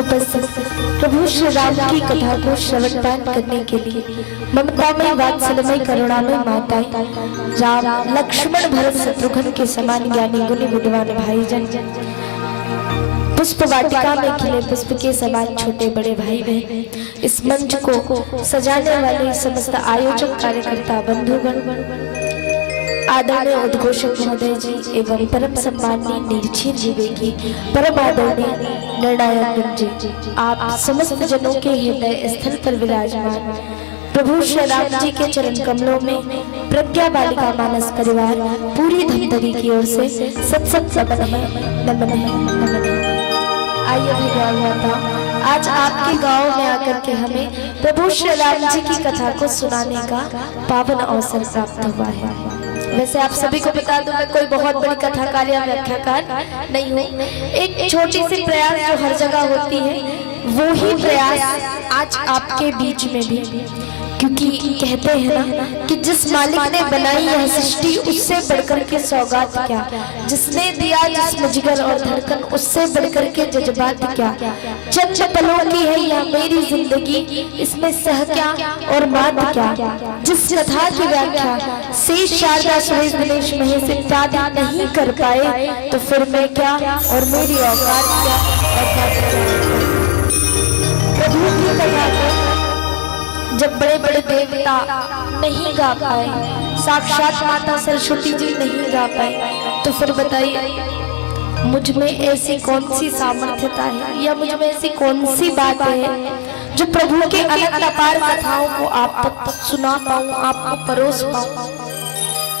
उपस्थित प्रभु श्री राम की कथा को श्रवणदान करने के लिए ममतामय वात्सल्यमय करुणामय माताएं, राम लक्ष्मण भरत शत्रुघ्न के समान ज्ञानी गुणी विद्वान भाईजन, पुष्प वाटिका में खिले पुष्प के समान छोटे बड़े भाई बहन, इस मंच को सजाने वाले समस्त आयोजक कार्यकर्ता बंधुगण, आदरणीय उद्घोषक महोदय जी एवं परम सम्माननीय निर्छीर जीवे की परम आदरणीय निर्णायक जी, आप समस्त जनों के हृदय स्थल पर विराजमान प्रभु श्री राम जी के चरण कमलों में प्रज्ञा बालिका मानस परिवार पूरी धमतरी की ओर से सत नमन है, नमन है, नमन है। आइए माता, आज आपके गांव में आकर के हमें प्रभु श्री राम जी की कथा को सुनाने का पावन अवसर प्राप्त हुआ है। वैसे आप सभी को बता दूं, मैं कोई बहुत बड़ी कथाकार या व्याख्याकार नहीं हूँ। एक छोटी सी प्रयास जो हर जगह होती है, वो ही प्रयास आज आपके बीच में भी, क्योंकि कहते हैं ना कि जिस मालिक ने बनाई यह सृष्टि उससे बढ़कर के सौगात क्या, जिसने दिया जिस्म जिगर और धड़कन उससे बढ़कर के जज्बात क्या, चंद पलों की है यह मेरी जिंदगी, इसमें सह क्या और मात क्या, जिस कथा की व्याख्या शेष शारदा सुरेश दिनेश महेश इत्यादि नहीं कर पाए, तो फिर मैं क्या और मेरी औकात क्या। प्रभु की कथा को जब बड़े बड़े देवता नहीं गा पाए, साक्षात माता सरस्वती जी नहीं गा पाए, तो फिर बताइए मुझ में ऐसी कौन सी सामर्थ्यता है या मुझ में ऐसी कौन सी बात है जो प्रभु के अनंत अपार कथाओं को आप तक सुना पाऊं, आपको परोस पाऊं।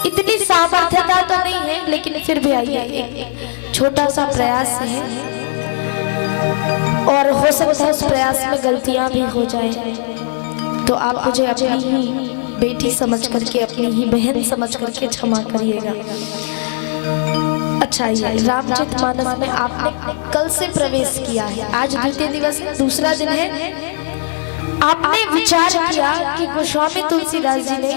इतनी सामर्थ्यता तो नहीं है, लेकिन फिर भी आइए एक छोटा सा प्रयास है, और हो सकता है उस प्रयास में गलतियां भी हो जाए, तो आप मुझे अपनी ही बेटी समझ करके, अपनी ही बहन समझ करके क्षमा करिएगा। अच्छा, ये रामचरितमानस में आपने कल से प्रवेश किया है, आज द्वितीय दिवस दूसरा दिन है। आपने विचार किया कि गोस्वामी तुलसीदास जी ने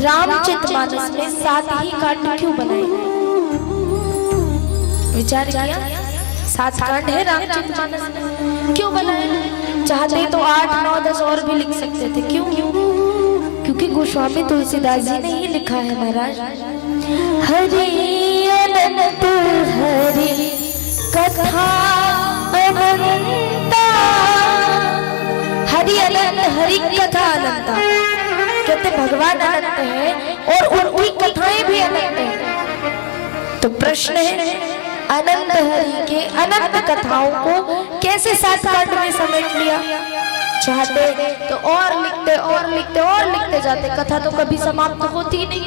रामचरितमानस में 7 ही कांड क्यों बनाए? विचार किया 7 कांड है रामचरितमानस में, क्यों बनाए? चाहते तो 8, 9, 10 और भी लिख सकते थे, क्यों? क्योंकि गोस्वामी तुलसीदास जी ने ही लिखा है महाराज, हरि अनंत हरि कथा अनंता, हरि अनंत हरि कथा अनंता। कहते भगवान अनंत है और उनकी कथाएं भी अनंत है। तो प्रश्न है, अनंत हरि के अनंत कथाओं को कैसे 7 कांड में समेट लिया? चाहते तो और लिखते और लिखते और लिखते जाते, कथा तो कभी समाप्त होती ही नहीं,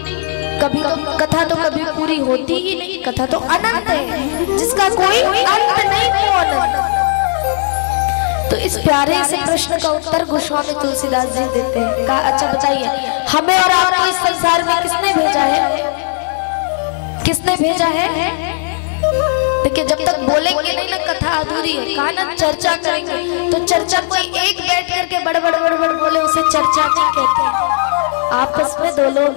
कभी कथा तो कभी पूरी होती ही नहीं। कथा तो अनंत है, जिसका कोई अंत नहीं, वो अनंत। तो इस प्यारे से प्रश्न का उत्तर गोस्वामी तुलसीदास जी देते हैं। कहा, अच्छा बताइए, हमें और आपको इस संसार में किसने भेजा है? किसने भेजा है? देखिए, जब तक बोलेंगे नहीं ना, कथा अधूरी है। कहा ना चर्चा करेंगे, तो चर्चा कोई एक बैठ करके बड़ बोले उसे चर्चा नहीं कहते। आपस में 2 लोग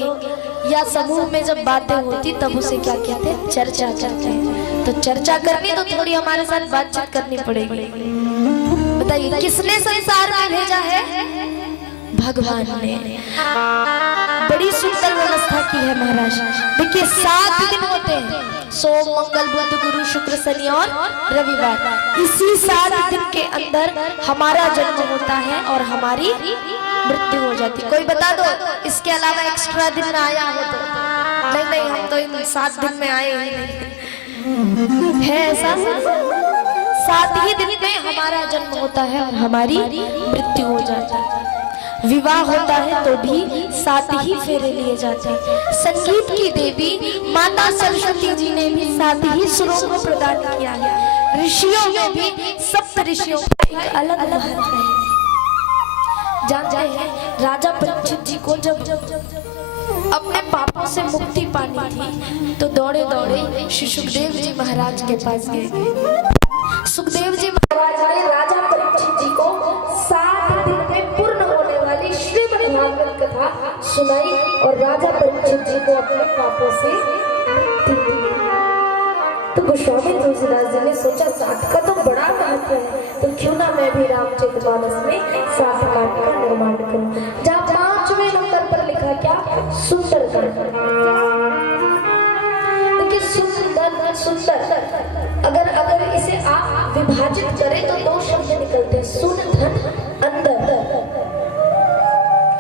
या समूह में जब बातें होती तब उसे क्या कहते हैं? चर्चा करते हैं। तो चर्चा करनी तो थोड़ी हमारे साथ बातचीत करनी पड़ेगी। बताइए, किसने संसार में भेजा है? भगवान ने। बड़ी सुंदर व्यवस्था की है महाराज। देखिए, 7 दिन होते हैं, सोम मंगल बुध गुरु शुक्र शनि और रविवार। इसी 7 दिन के अंदर हमारा जन्म होता है और हमारी मृत्यु हो जाती। कोई बता दो इसके अलावा एक्स्ट्रा दिन में आया हो तो? नहीं, हम तो इन 7 दिन में आए ही नहीं है। ऐसा 7 ही दिन में हमारा जन्म होता है और हमारी मृत्यु हो जाती है। विवाह होता है तो भी 7 ही फेरे लिए जाते हैं। संगीत की देवी माता सरस्वती जी ने भी 7 ही सुरों को प्रदान किया है। ऋषियों में भी 7 ऋषियों का एक अलग अलग है। जानते हैं, राजा परीक्षित जी को जब अपने पापों से मुक्ति पानी थी, तो दौड़े दौड़े श्री सुखदेव जी महाराज के पास गए। सुखदेव जी महाराज ने राजा परीक्षित जी को 7 दिन में पूर्ण होने वाली श्रीमद् भागवत कथा सुनाई और राजा परीक्षित जी को अपने पापों से मुक्ति दी। तो स्वामी तुलसीदास जी ने सोचा साथ का तो बड़ा महत्व है, तो क्यों ना मैं भी रामचरितमानस में सात कांड का निर्माण करूं, जहाँ 5वें नंबर पर लिखा क्या, सुंदरकांड। देखिए सुंदर सुंदर, अगर इसे आप विभाजित करें तो दो शब्द निकलते हैं, सुन धन अंदर।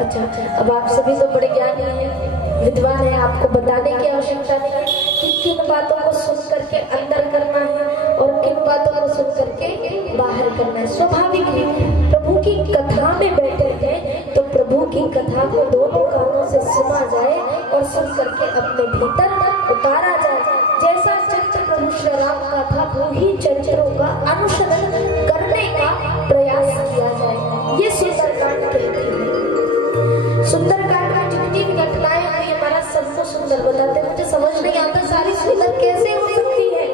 अच्छा, अब आप सभी तो बड़े ज्ञानी हैं, विद्वान है, आपको बताने की आवश्यकता नहीं है कि किन बातों को सुन करके अंदर करना है और किन बातों को सुन करके बाहर करना है। स्वाभाविक है, प्रभु की कथा में बैठे हैं तो प्रभु की कथा को दोनों कानों से सुना जाए और सुन करके अपने भीतर उतारा जाए। जैसा चरित्र प्रभु श्री राम का था, वो ही चरित्रों का अनुसरण करने का प्रयास किया जाए, ये सुंदरकांड कहती है। सुंदरकांड में जितनी भी घटनाएं हुई, हमारा सबको सुंदर बताते, मुझे समझ नहीं आता सारी सुंदर कैसे हो सकती है।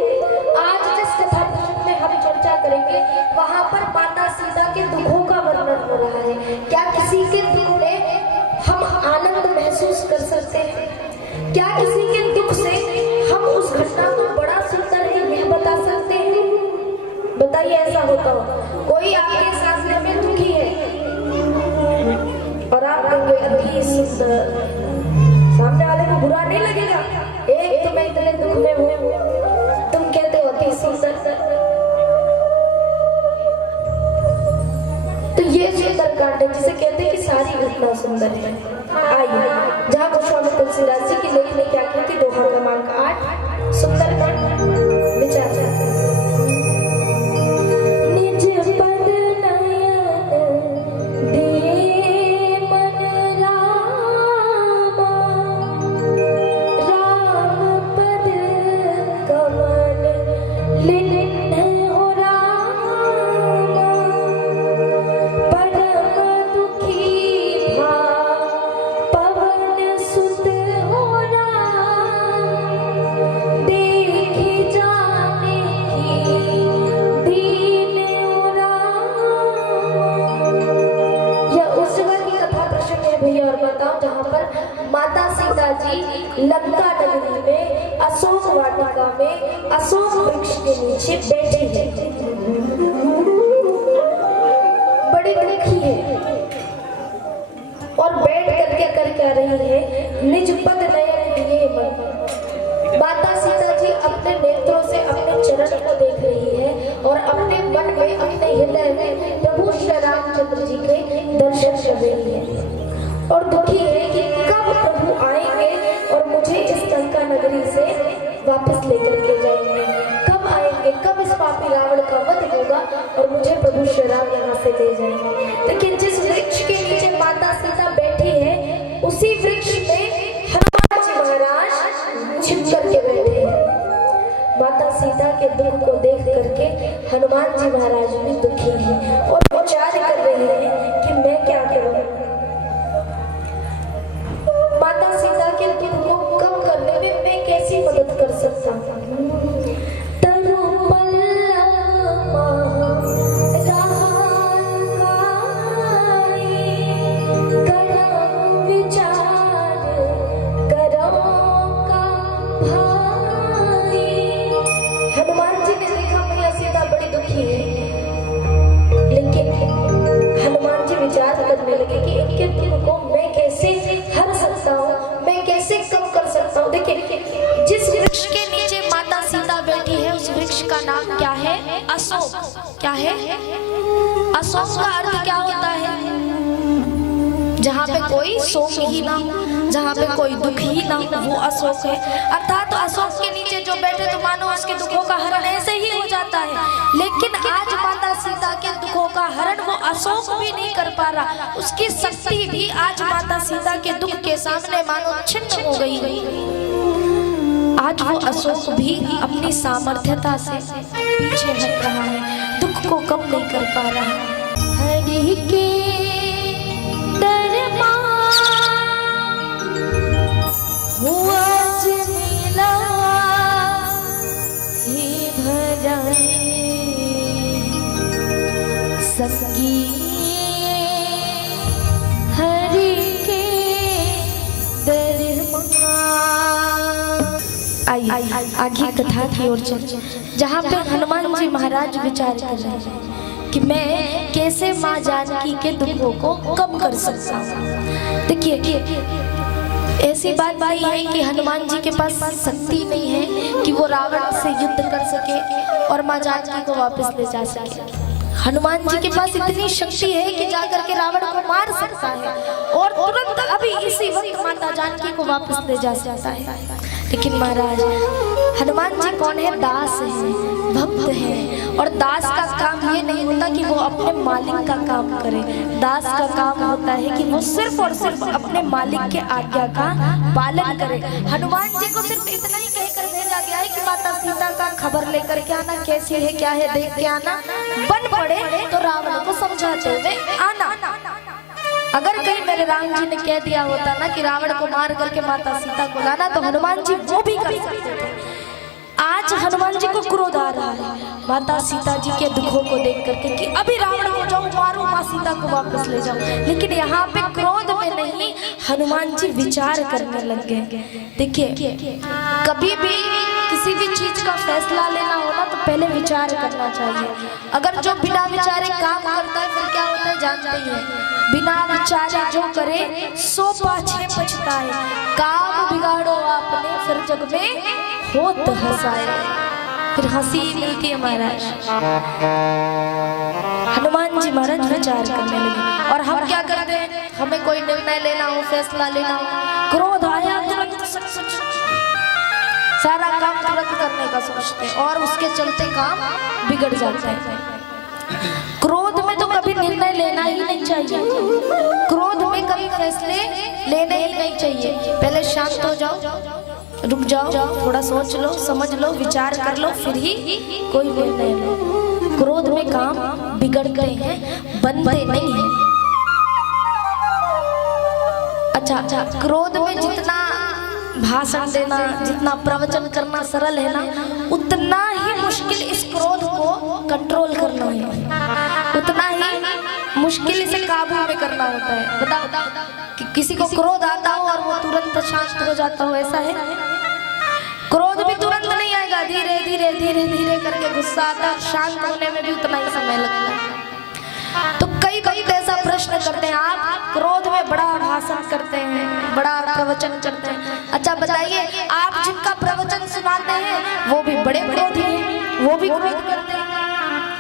आज जिस कथा में हम चर्चा करेंगे वहां पर माता सीता के दुखों का वर्णन हो रहा है। क्या किसी के दुख में हम आनंद महसूस कर सकते हैं? क्या किसी के दुख से हम उस घटना को बड़ा सुंदर है यह बता सकते हैं? बताइए, ऐसा होता हो कोई आपके शास्त्र में दुखी है और आप कहेंगे अति सुंदर, सामने वाले को बुरा नहीं लगेगा? एक तो मैं इतने दुख में हूँ, तुम कहते हो अति सुंदर। तो ये सुंदरकांड है जिसे कहते हैं कि सारी घटना सुंदर है। आइए, जहाँ गोस्वामी तुलसीदास जी की लेख ने क्या कहती, दोहा क्रमांक 8 सुंदरकांड विचार माता सीता जी लंका नगरी में अशोक वाटिका में अशोक वृक्ष के नीचे बैठी है, बड़ी दुखी है और बैठ करके कर क्या रही है, निज पद नयन दिए मन। माता सीता जी अपने नेत्रों से अपने चरण को देख रही है और अपने मन में, अपने हृदय में प्रभु श्री रामचंद्र जी के दर्शन कर रही है और दुखी है कि कब प्रभु आएंगे और मुझे इस लंका नगरी से वापस लेकर के जाएंगे, कब आएंगे, कब इस पापी रावण का वध होगा और मुझे प्रभु श्री राम यहाँ से ले जाएंगे। लेकिन जिस वृक्ष के नीचे माता सीता बैठी है, उसी वृक्ष में हनुमान जी महाराज छिप करके बैठे हैं। माता सीता के दुख को देख करके हनुमान जी महाराज भी दुखी हैं और विचार कर रहे हैं कि मैं क्या करूं, माता सीता के दुख को कम करने में मैं कैसी मदद कर सकता हूँ। हनुमान जी ने देखा मैया सीता बड़ी दुखी है, लेकिन हनुमान जी विचार करने लगे कि इनके दुख को मैं कैसे हर सकता हूँ, मैं कैसे कम कर सकता हूँ। देखिए, जिस वृक्ष के नीचे माता सीता बैठी है उस वृक्ष का नाम क्या है, अशोक। क्या है? अशोक का अर्थ क्या होता है? जहाँ पे कोई शोक ही ना हो, जहाँ पे कोई दुख ही ना हो, वो अशोक है। अर्थात तो अशोक के नीचे जो बैठे तो मानो उसके दुखों का हरण ऐसे ही हो जाता है। लेकिन आज माता सीता के दुखों का हरण वो अशोक भी नहीं कर पा रहा, उसकी शक्ति भी आज माता सीता के दुख के सामने मानो छिन्न हो गई। आज वो अशोक भी अपनी सामर्थ्यता से पीछे हट रहा है, दुख को कम नहीं कर पा रहा है। हरि के सकी हरि के दरबार। आइए आइए आगे कथा की ओर चलते, जहाँ पे हनुमान जी महाराज विचार कर रहे हैं कि मैं कैसे माँ जानकी के दुखों को कम कर सकता हूँ। देखिए, ऐसी बात भाई है कि हनुमान जी के पास शक्ति नहीं है कि वो रावण से युद्ध कर सके और माँ जानकी को वापस ले जा सके। हनुमान जी के पास इतनी शक्ति है कि जाकर के रावण को मार सकता है और तुरंत अभी इसी वक्त माता जानकी को वापस ले जा सकता है। लेकिन महाराज, हनुमान जी कौन है? दास है, भक्त है। और दास का काम ये नहीं होता कि वो अपने मालिक का काम करे। दास का काम होता है कि वो सिर्फ और सिर्फ अपने मालिक के आज्ञा का पालन करे। हनुमान जी को सिर्फ इतना ही कहकर भेजा गया है कि माता सीता का खबर लेकर के आना, कैसी है क्या है देख के आना, बन पड़े तो रावण को समझाते हुए आना। अगर कहीं मेरे राम जी ने कह दिया होता ना कि रावण को मार करके माता सीता को लाना, तो हनुमान जी वो भी कर सकते थे। आज हनुमान जी को क्रोध आ रहा है माता सीता जी के दुखों को देख करके कि अभी रावण को जाऊं, मारूं, माँ सीता को वापस ले जाऊं। लेकिन यहाँ पे क्रोध में नहीं, हनुमान जी विचार करने लग गए। देखिए, कभी भी किसी भी चीज का फैसला लेना हो ना तो पहले विचार करना चाहिए। अगर जो बिना विचारे काम करता है फिर क्या होता है जानते ही हैं। बिना विचारे जो करे सो पाछे पछताए, काम बिगाड़ो आपने फिर जग में होत हंसाए। फिर हंसी मिलती है महाराज। हनुमान जी महाराज विचार करने लगे। और हम क्या करते हैं? हमें कोई निर्णय लेना हो, फैसला लेना हो, क्रोध आया तुरंत सारा काम तुरंत करने का सोचते हैं और उसके चलते काम बिगड़ जाता है। क्रोध में तो कभी निर्णय लेना ही नहीं चाहिए। क्रोध में कभी फैसले लेने ही नहीं चाहिए। पहले शांत हो जाओ, रुक जाओ, थोड़ा सोच लो, समझ लो, विचार कर लो, फिर ही कोई निर्णय लो। क्रोध में काम बिगड़ गए हैं, बनते नहीं है। अच्छा, क्रोध में जितना भाषण देना, जितना प्रवचन करना सरल है ना, उतना ही मुश्किल इस क्रोध को कंट्रोल करना है। उतना ही मुश्किल इसे काबू में करना होता है। बताओ कि किसी को क्रोध आता हो और वो तुरंत शांत हो जाता हो, ऐसा है? क्रोध भी तुरंत नहीं आएगा, धीरे धीरे धीरे धीरे करके गुस्सा आता है। शांत होने में भी उतना ही समय लगता है। तो कई ऐसा प्रश्न करते हैं, आप क्रोध में बड़ा भाषण करते हैं, बड़ा प्रवचन करते हैं। अच्छा बताइए, आप जिनका प्रवचन सुनाते हैं वो भी बड़े क्रोधी हैं, वो भी क्रोध करते हैं।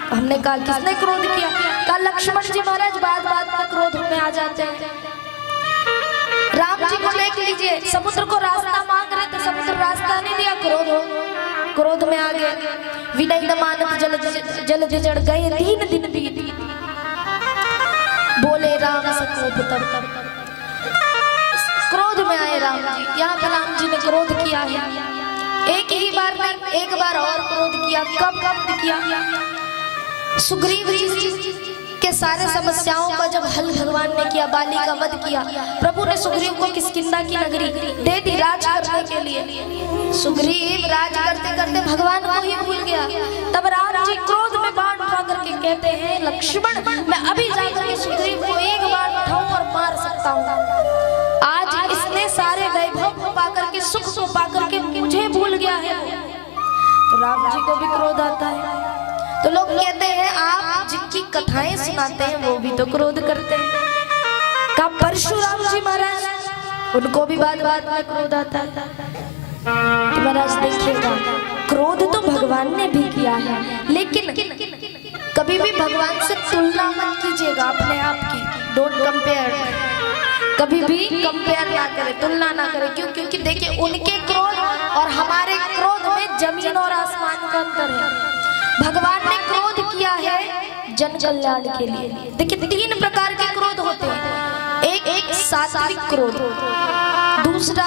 हमने कहा किसने क्रोध किया? कहा लक्ष्मण जी महाराज बात में क्रोध में आ जाते हैं। राम जी को देख लीजिए, समुद्र को रास्ता मांग रहे थे, समुद्र रास्ता नहीं दिया, क्रोध में आ गए। विनय न मानत जल जड़ गए, 3 दिन बीत बोले राम सकोप तब क्रोध में आए राम जी। यहाँ पर राम जी ने क्रोध किया है, एक ही बार नहीं, एक बार और क्रोध किया। कब किया? सुग्रीव जी के सारे समस्याओं का जब हल भगवान ने किया, बाली का वध किया, प्रभु ने सुग्रीव को किष्किंधा की नगरी दे दी राज करने के लिए। सुग्रीव राज करते करते भगवान को ही भूल गया। तब राम जी क्रोध में बाण उठा करके कहते हैं, लक्ष्मण मैं अभी जाकर के सुग्रीव को एक बार उठाऊं और मार सकता हूँ। आज इसने सारे वैभव को पाकर के, सुख को पाकर के मुझे भूल गया है। तो राम जी को भी क्रोध आता है। तो लोग कहते हैं आप जिनकी कथाएं सुनाते हैं वो भी तो क्रोध करते हैं। का परशुराम जी महाराज, उनको भी बात में क्रोध आता है। तो महाराज देखिएगा, क्रोध तो भगवान ने भी किया है, लेकिन कभी भी भगवान से तुलना मत कीजिएगा अपने आप की। डोंट कंपेयर, कभी भी कंपेयर ना करें, तुलना ना करें। क्यों? क्योंकि देखिए उनके क्रोध और हमारे क्रोध में जमीन और आसमान का अंतर है। भगवान ने क्रोध किया है जन कल्याण के लिए। देखिए 3 प्रकार के क्रोध होते हैं। एक सात्विक क्रोध, दूसरा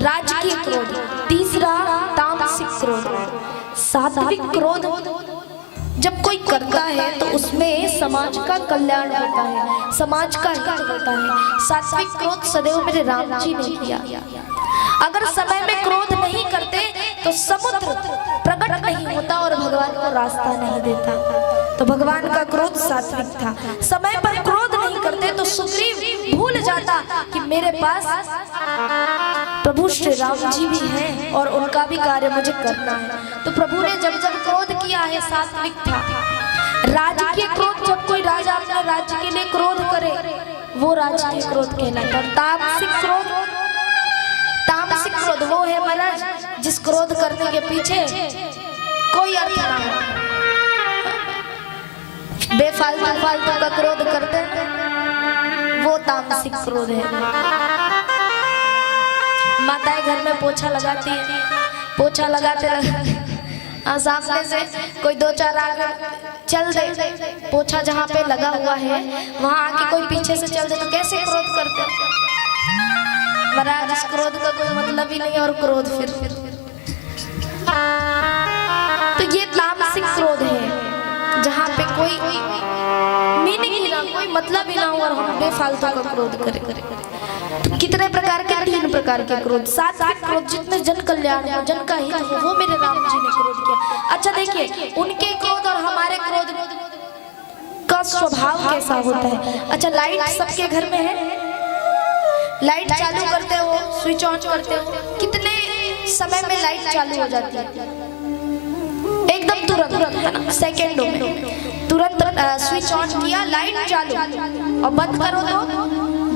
राजकीय क्रोध, तीसरा तामसिक क्रोध। सात्विक क्रोध जब कोई करता है तो उसमें समाज का कल्याण होता है, समाज का हित होता है। सात्विक क्रोध सदैव मेरे राम जी ने किया। अगर समय में क्रोध नहीं करते तो समुद्र प्रकट नहीं होता और भगवान को रास्ता नहीं देता। तो भगवान का क्रोध सात्विक था। समय पर क्रोध नहीं करते तो सुग्रीव भूल जाता कि मेरे पास प्रभु श्री राम जी भी हैं और उनका भी कार्य मुझे करना है। तो प्रभु ने जब जब क्रोध किया है सात्विक था। राजकीय क्रोध, जब कोई राजा अपने राज्य के लिए क्रोध करे वो राजकीय क्रोध कहलाता है। तामसिक क्रोध वो है महाराज जिस क्रोध करने के पीछे कोई अर्थ ना हो, बेफालतू का क्रोध करते वो तामसिक क्रोध है। माताएं घर में पोछा लगाती है, पोछा लगाते सामने से कोई दो चार आकर चल दे, पोछा जहाँ पे लगा हुआ है वहां आके कोई पीछे से चल दे तो कैसे क्रोध करते हो महाराज। इस क्रोध का कोई मतलब ही नहीं और क्रोध फिर तो ये तामसिक क्रोध है जहाँ पे कोई मीनिंग ही ना, कोई मतलब ही ना हो और हम बेफालतू का क्रोध करे। तो कितने प्रकार के, 3 प्रकार के क्रोध। सात्विक क्रोध जितने जन कल्याण हो, जन का हित हो, वो मेरे राम जी ने क्रोध किया। अच्छा देखिए उनके क्रोध और हमारे क्रोध का स्वभाव कैसा होता है। अच्छा लाइट सबके घर में है, लाइट चालू करते हो, स्विच ऑन करते हो, कितने समय में लाइट चालू हो जाती है? एकदम तुरंत है ना, सेकेंडों में तुरंत स्विच ऑन किया, लाइट चालू, और बंद करो तो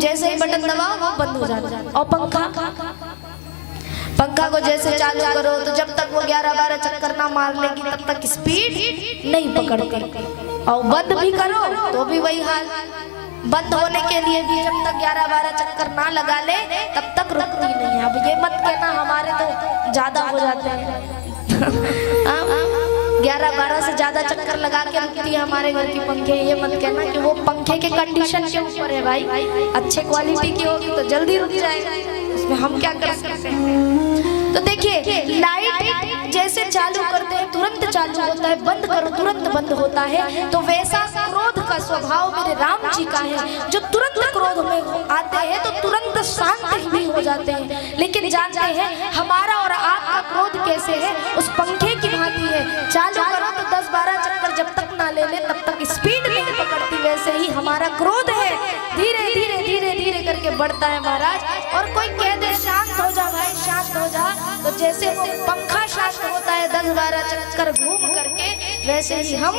जैसे ही बटन दबाओ वो बंद हो जाता है। और पंखा को जैसे चालू करो तो जब तक वो 11-12 चक्कर ना मार लेगी तब तक स्पीड नहीं पकड़ती, और बंद भी करो तो भी वही हाल। बंद होने के लिए भी जब तक 11-12 चक्कर ना लगा ले तब तक रुकती नहीं है। अब ये मत कहना हमारे तो ज्यादा हो जाते हैं 11-12 से ज्यादा चक्कर लगा के रखती है हमारे घर की पंखे। ये मत कहना कि वो पंखे के कंडीशन के ऊपर है भाई, अच्छे क्वालिटी की होगी तो जल्दी रुक जाएगा, इसमें हम क्या कर सकते हैं। तो देखिए लाइट जैसे चालू करते हैं तुरंत चालू होता है, बंद करो तुरंत बंद होता है। तो वैसा क्रोध का स्वभाव मेरे राम जी का है, जो तुरंत क्रोध में आते हैं तो तुरंत शांत भी हो जाते हैं। लेकिन जानते हैं हमारा और आपका क्रोध कैसे है? उस पंखे की भांति है, चालू करो तो 10-12 चक्कर जब तक ना ले तब तक स्पीड नहीं पकड़ती। वैसे ही हमारा क्रोध है, धीरे धीरे धीरे धीरे करके बढ़ता है महाराज। और कोई कह दे शांत हो जा भाई, शांत हो जा, तो जैसे वो पंखा शांत होता है 10-12 चक्कर घूम करके, वैसे ही हम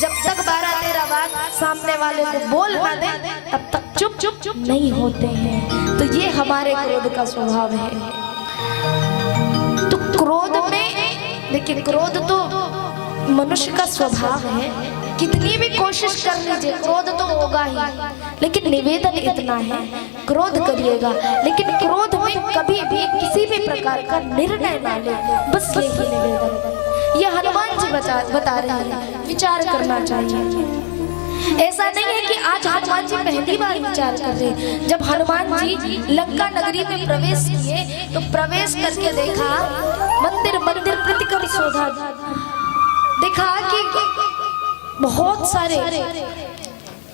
जब तक 12-13 बार सामने वाले को बोल ना दे तब तक चुप नहीं होते हैं। तो ये हमारे क्रोध का स्वभाव है। तो क्रोध में देखिए, क्रोध तो मनुष्य का स्वभाव है, कितनी भी कोशिश कर लीजिए क्रोध तो होगा ही। लेकिन निवेदन इतना है, क्रोध करिएगा लेकिन क्रोध में कभी भी किसी भी प्रकार का निर्णय ना ले, बस यही निवेदन। ये हनुमान जी बता रहे हैं, विचार करना चाहिए। ऐसा नहीं है कि आज हनुमान जी पहली बार विचार कर रहे हैं। जब हनुमान जी लंका नगरी में प्रवेश किए तो प्रवेश करके देखा मंदिर प्रतिक्रम शोभा, देखा कि बहुत सारे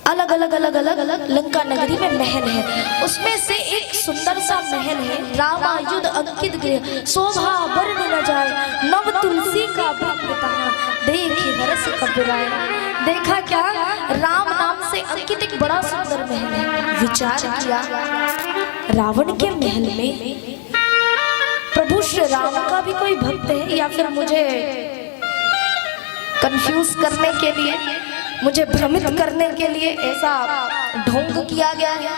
अलग अलग लंका नगरी में महल है। उसमें से एक सुंदर सा महल है, रामायुध अंकित गृह, शोभा वर्ण न जाए, नव तुलसी का वृंदावन, देखी हरस कबीराए। देखा क्या, राम नाम से अंकित एक बड़ा सुंदर महल है। विचार किया रावण के महल में प्रभु श्री राम का भी कोई भक्त है, या फिर मुझे कंफ्यूज करने के लिए, मुझे भ्रमित करने के लिए ऐसा ढोंग किया गया है।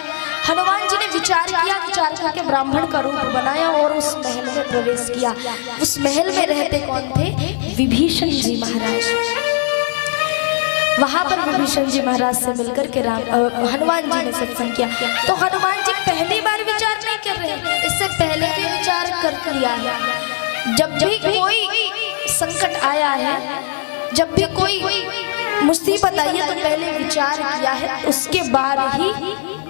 हनुमान जी ने विचार किया, विचार करके ब्राह्मण का रूप बनाया और उस महल में प्रवेश किया। उस महल में रहते कौन थे? विभीषण जी महाराज। वहां पर विभीषण जी महाराज से मिलकर के हनुमान जी ने सत्संग किया। तो हनुमान जी पहली बार विचार नहीं कर रहे, इससे पहले भी विचार कर लिया है। जब भी कोई संकट आया है, जब भी कोई मुसीबत आई है तो पहले विचार किया है, उसके बाद ही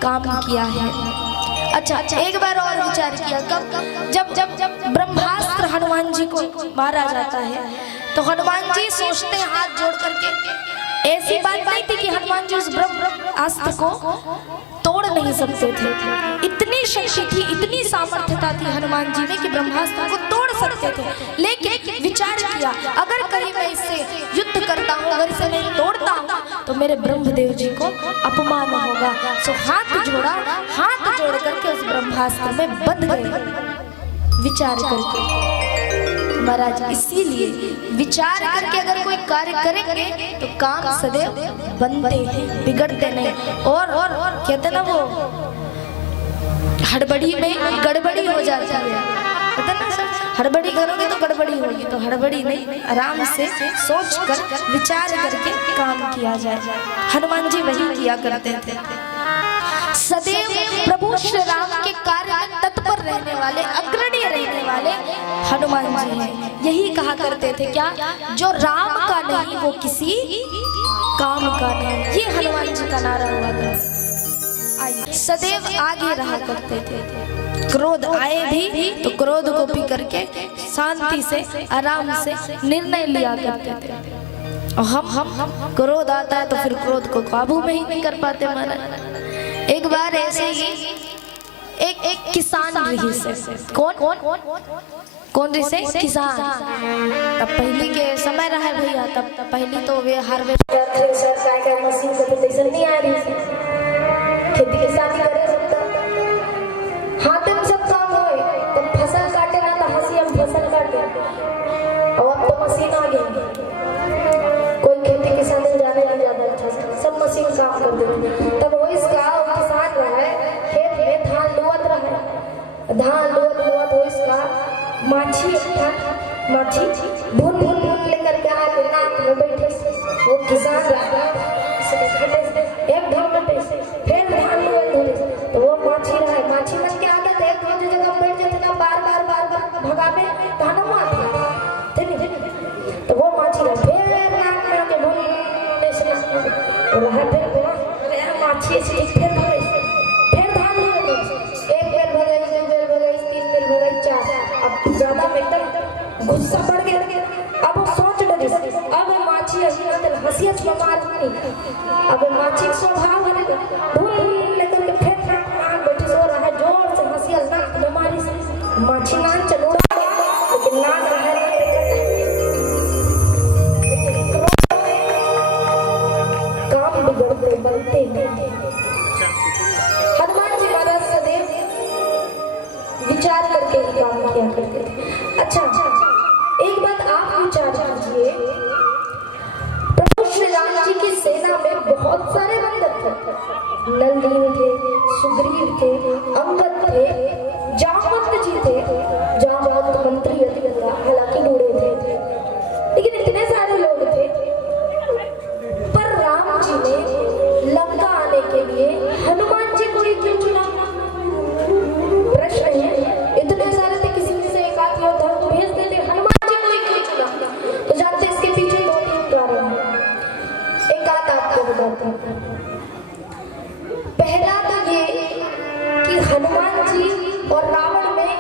काम किया है। अच्छा, एक बार और विचार किया, कब? जब ब्रह्मास्त्र हनुमान जी को मारा जाता है तो हनुमान जी सोचते हैं हाथ जोड़ करके, ऐसी बात नहीं थी कि हनुमान जी उस ब्रह्मास्त्र को तोड़ नहीं सकते थे। इतनी शक्ति थी, इतनी सामर्थ्यता थी हनुमान जी में कि ब्रह्मास्त्र को तोड़ सकते थे। लेकिन विचार किया, अगर कहीं मैं इससे युद्ध करता हूँ, अगर इसे नहीं तोड़ता हूँ तो मेरे ब्रह्मदेव जी को अपमान होगा। सो हाथ जोड़ा, हाथ जोड़ करके उस ब्रह्मास्त्र में बंध गए। विचार करके। महाराज इसीलिए विचार करके अगर कोई कार्य करेंगे तो काम सदैव बनते हैं, बिगड़ते नहीं। और कहते ना वो हड़बड़ी में गड़बड़ी हो जाती है, पता ना सर, हड़बड़ी करोगे तो गड़बड़ी होगी, तो हड़बड़ी नहीं, आराम से सोचकर विचार करके काम किया जाए। हनुमान जी वही किया करते थे। सदैव प्रभु श्री राम के कार्य में तत्पर रहने वाले, अग्रणी रहने वाले हनुमान जी हैं। यही कहा करते थे क्या, जो राम का नहीं वो किसी काम का नहीं। ये हनुमान जी का नारा हुआ था। सदैव आगे रहा करते थे। क्रोध आए भी तो क्रोध को पी करके शांति से आराम से निर्णय लिया करते थे। और हम क्रोध आता है तो फिर क्रोध को काबू में ही नहीं कर पाते। महाराज एक बार ऐसे ही एक किसान रही से, कौन रही से, किसान। तब पहली के समय रहा भैया, तब पहली तो वे हार्वेस्टर मशीन नहीं आ रही, खेती किसानी करे सकता, हाथ में सब काम हो, तब फसल काटे ना तो हंसी हम फसल काटे। और अब तो मशीन आ गई, कोई खेती किसानी जाने नहीं जाता, अच्छा से सब मशीन काम कर देती। तब वो इसका किसान रहा है, खेत में धान लुवत रहा, धान लुवत हो इसका माछी भून लेकर के आके नाक में बैठे वो किसान रहा, एक घंटे फिर धान लुवत तो वो माछी रहा, माछी मन के आगे थे, दूसरी जगह बैठ जाते ना, बार बार भगावे धान मारते, तो वो माछी रहा, फिर नाक में आके भूनने से रहा, फिर माछी फिर धान लुवत, एक बेर भगाई, दो बेर भगाई, तीन बेर भगाई, चार। अब ज्यादा में एकदम गुस्सा बढ़ गया। अब वो सोच लगी, अब माछी हंसियत में मारनी, अब माछी स्वभाव है भूल लेकर के फिर बैठी सो रहा है, जोर से हंसियत नाक में मारी, माछी नाक चलो लेकिन नाक काम बिगड़ते बनते नहीं। हनुमान जी महाराज सदैव विचार करके ही काम किया करते थे। अच्छा, एक बात आप विचार कीजिए, प्रभु श्री राम जी की सेना में बहुत सारे बंदर थे, नंदीन थे, सुग्रीव थे, अंगद थे, जामवंत जी थे, जामवंत मंत्री हालांकि बूढ़े थे, लेकिन इतने सारे लोग थे। पर राम जी ने लंका आने के लिए हनुमान जी को ही क्यों चुना? प्रश्न है, इतने सारे थे, किसी से एक आदमी होता तो भेज देते, हनुमान जी को ही क्यों चुना? तो जानते इसके पीछे दो तीन कारण हैं। एक बात आपको बताता हूँ। पहला तो ये कि हनुमान जी और रावण में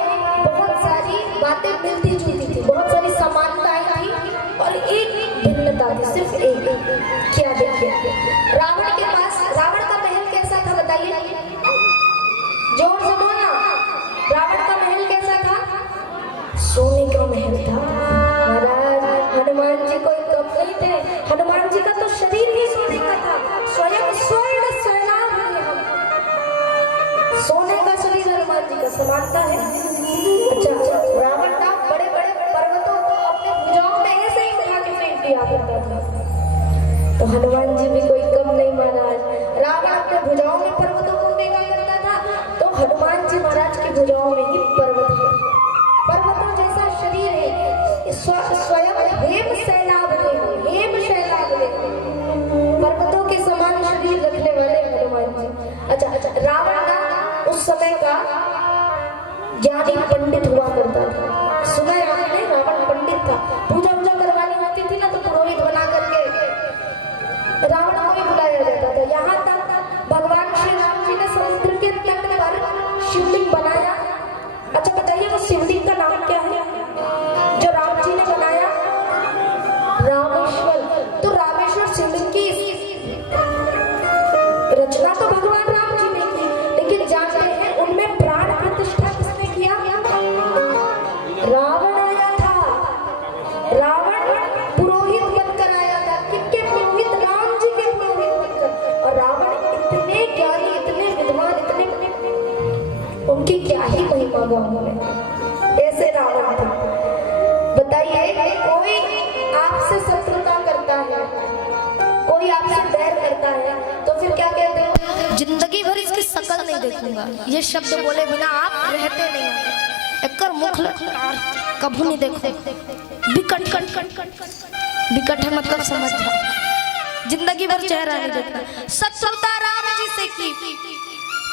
बहुत सारी बातें मिलती जुलती थी, बहुत सारी समानताएं थी और एक भिन्नता थी, सिर्फ एक। क्या देखिए, रावण के पास, रावण का महल कैसा था बताइए, जोर से बोलना, रावण का महल कैसा था? सोने का महल था। महाराज हनुमान जी कोई कम नहीं थे, हनुमान जी का तो शरीर ही सोने का था, स्वयं स्वर्ण स्वर्णाभ है हम, सोने का शरीर हनुमान जी का समानता है। अच्छा, रावण का बड़े बड़े पर्वतों को अपने भुजाओं में ऐसे ही उठा के फेंक दिया करता था, तो हनुमान जी भी कोई कम नहीं। महाराज रावण अपने भुजाओं में पर्वतों को फेंका करता था, तो हनुमान जी महाराज की भुजाओं में ही पर्वत है, पर्वतों जैसा शरीर है, स्वयं हेम शैलाभ पर्वतों के समान शरीर रखने वाले हनुमान जी। अच्छा, रावण का उस समय का ज्ञानी पंडित हुआ करता था, सुना है आपने, रावण पंडित था, पूजा करवानी होती थी ना तो पुरोहित बना करके रावण को भी बुलाया जाता था। यहाँ तक भगवान श्री राम जी ने समुद्र के तट पर शिवलिंग बनाया। अच्छा बताइए वो शिवलिंग का नाम क्या है जो राम जी ने बनाया? रामेश्वर। तो रामेश्वर शिवलिंग की रचना तो भगवान राम जी ने की, लेकिन जानते हैं उनमें प्राण प्रतिष्ठा किसने किया? रावण आया था, रावण पुरोहित बनकर आया था, किसके पुरोहित? राम जी के पुरोहित बनकर। और रावण इतने ज्ञानी, इतने विद्वान, इतने, उनकी क्या ही महिमा गाँव में, बताइए, कोई आपसे शत्रुता करता है, कोई आपसे बैर करता है, तो फिर क्या कहते हो? जिंदगी भर इसकी शकल नहीं देखूंगा। ये शब्द बोले बिना आप रहते नहीं होंगे। एक मुख कभी नहीं देखो। बिकट है मतलब समझ जाओ। जिंदगी भर चेहरा नहीं देखना। शत्रुता राम जी से की,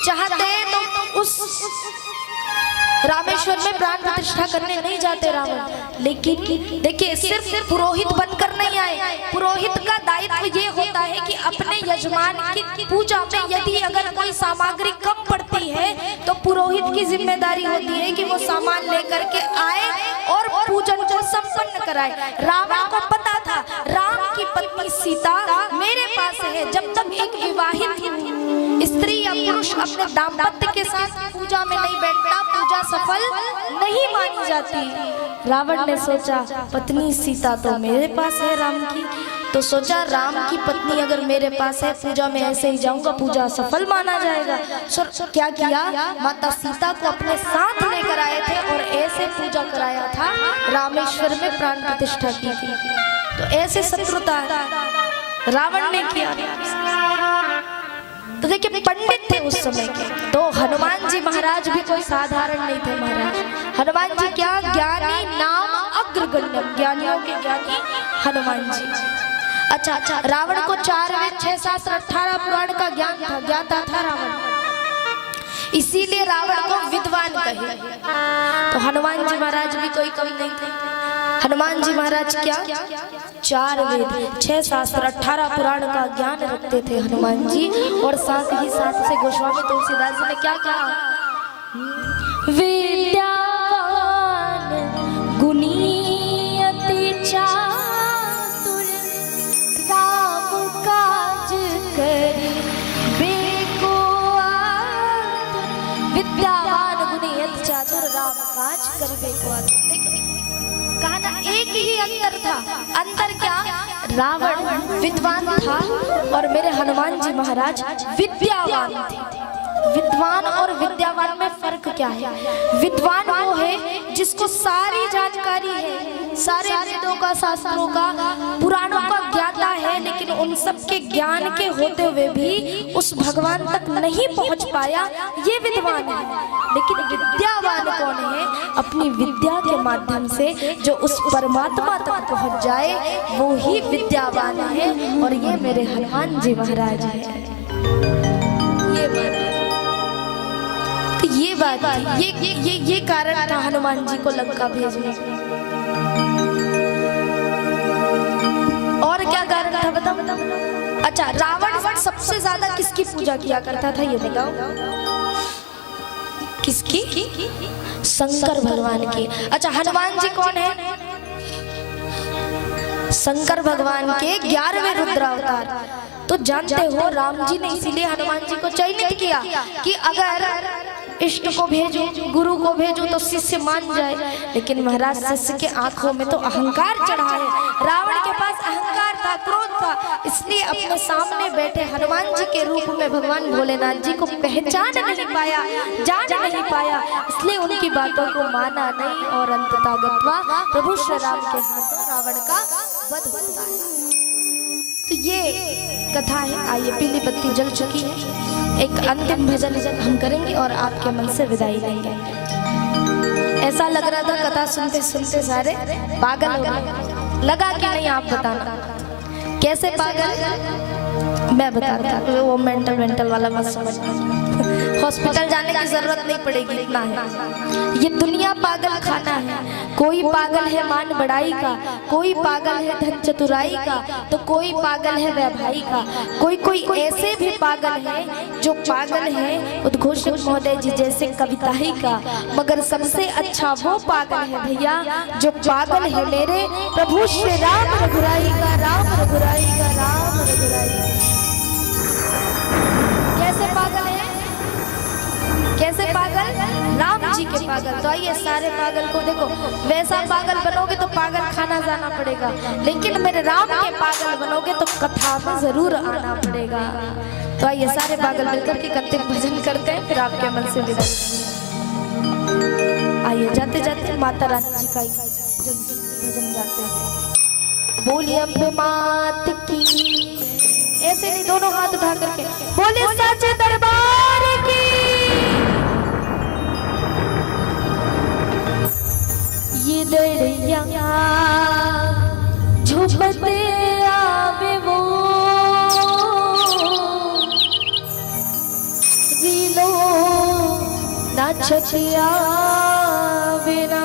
चाहते तो उस रामेश्वर में प्राण प्रतिष्ठा करने नहीं जाते रावण, लेकिन देखिए सिर्फ पुरोहित बनकर नहीं आए। पुरोहित का दायित्व ये होता है कि अपने यजमान की पूजा में यदि अगर कोई सामग्री कम पड़ती है तो पुरोहित की जिम्मेदारी होती है कि वो सामान लेकर के आए और पूजन को संपन्न कराए। रावण को पता था राम की पत्नी सीता मेरे पास है। जब तक एक विवाहित स्त्री या पुरुष अपने दाम्पत्य के साथ पूजा में नहीं बैठता, पूजा सफल नहीं मानी जाती। रावण ने सोचा पत्नी सीता तो मेरे पास है राम की, तो सोचा राम की पत्नी अगर मेरे पास है, पूजा में ऐसे ही जाऊंगा, पूजा सफल माना जाएगा। सर क्या किया, माता सीता को अपने साथ लेकर आए थे और ऐसे पूजा कराया था, रामेश्वर में प्राण प्रतिष्ठा की थी। तो ऐसे शत्रुता रावण ने किया। तो देखिए पंडित थे उस समय के, तो हनुमान जी महाराज भी कोई साधारण नहीं थे। महाराज हनुमान जी क्या, ज्ञानी नाम अग्रगण्यम, ज्ञानियों के ज्ञानी हनुमान जी। अच्छा, रावण को 4 वेद 6 शास्त्र 18 पुराण का ज्ञान था, ज्ञाता था रावण, इसीलिए रावण को विद्वान कहे। तो हनुमान जी महाराज भी कोई कम नहीं थे। हनुमान जी महाराज क्या, 4 वेद 6 शास्त्र 18 पुराण का ज्ञान रखते थे हनुमान जी। और साथ ही साथ से गोस्वामी तुलसीदास जी ने क्या कहा, विद्यावान गुणी अति चातुर, राम काज करि बेको आतुर। विद्यावान गुणी अति चातुर, राम काज करि बेको आतुर। कहा ना, एक ही अंतर था। अंतर क्या, रावण विद्वान था और मेरे हनुमान जी महाराज विद्यावान थे। विद्वान और विद्यावान में फर्क क्या है? विद्वान वो है जिसको सारी जानकारी है, सारे वेदों का, शास्त्रों का, पुराणों का ज्ञाता है, लेकिन उन सब के ज्ञान के होते हुए भी उस भगवान तक नहीं पहुंच पाया, ये विद्वान है। लेकिन विद्यावान कौन है? अपनी विद्या के माध्यम से जो उस परमात्मा तक पहुंच जाए, वो ही विद्यावान है। और ये मेरे हनुमान जी महाराज है। ये बात थी, ये कारण था हनुमान जी को लंका भेजने। और क्या कारण था बताओ? अच्छा, रावण सबसे ज्यादा किसकी पूजा किया करता था ये बताओ? किसकी? शंकर भगवान की। अच्छा, हनुमान जी कौन है? शंकर भगवान के 11वें रुद्रावतार। तो जानते हो राम जी ने इसीलिए हनुमान जी को चयनित किया कि अगर इष्ट को भेजो, गुरु को भेजो तो शिष्य मान जाए। लेकिन महाराज शिष्य के आंखों में तो अहंकार चढ़ा है। रावण के पास अहंकार था, क्रोध था, इसलिए अपने सामने बैठे हनुमान जी के रूप में भगवान भोलेनाथ जी को पहचान नहीं पाया, जान नहीं पाया, इसलिए उनकी बातों को माना नहीं और अंततः गत्वा प्रभु श्री राम के हाथों रावण का वध होता है। तो ये कथा है। आइए, पीली बत्ती जल चुकी है, एक अंतिम भजन हम करेंगे और आपके मन से विदाई लेंगे। ऐसा लग रहा था कथा सुनते सुनते सारे पागल हो गए, लगा कि नहीं? आप बताना कैसे पागल? मैं बताता हूँ, वो मेंटल वाला मत समझना। हॉस्पिटल जाने की जरूरत नहीं पड़ेगी, इतना है। ये दुनिया पागल खाना है। कोई पागल है मान बड़ाई का, कोई पागल है धन चतुराई का, तो कोई पागल है वैभाई का। कोई ऐसे भी पागल है जो पागल है उद्घोषक महोदय जी जैसे कविताई का। मगर सबसे अच्छा वो पागल है भैया जो पागल है मेरे प्रभु श्री राम रघुराई का, राम रघुराई का, राम रघुराई का। कैसे पागल है? कैसे पागल? राम जी के पागल। तो आइए सारे पागल को देखो, वैसा पागल बनोगे तो पागल खाना जाना पड़ेगा, लेकिन मेरे राम के पागल बनोगे तो कथा में जरूर आना पड़ेगा। तो आइए सारे पागल मिलकर के कत्ते भजन करते हैं, फिर आपके मन से विदा। आइए जाते जाते माता रानी जी का भजन गाते हैं। बोलिए अम्बे मात की, ऐसे नहीं दोनों हाथ उठा करके बोले साचे दरबार की। ये दरिया झुमते आवे वो दिलो नाचते आवे ना,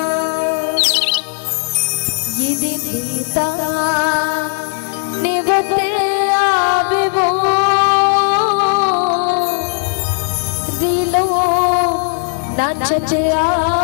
ये देता निभते आवे वो दिलो नाचते आवे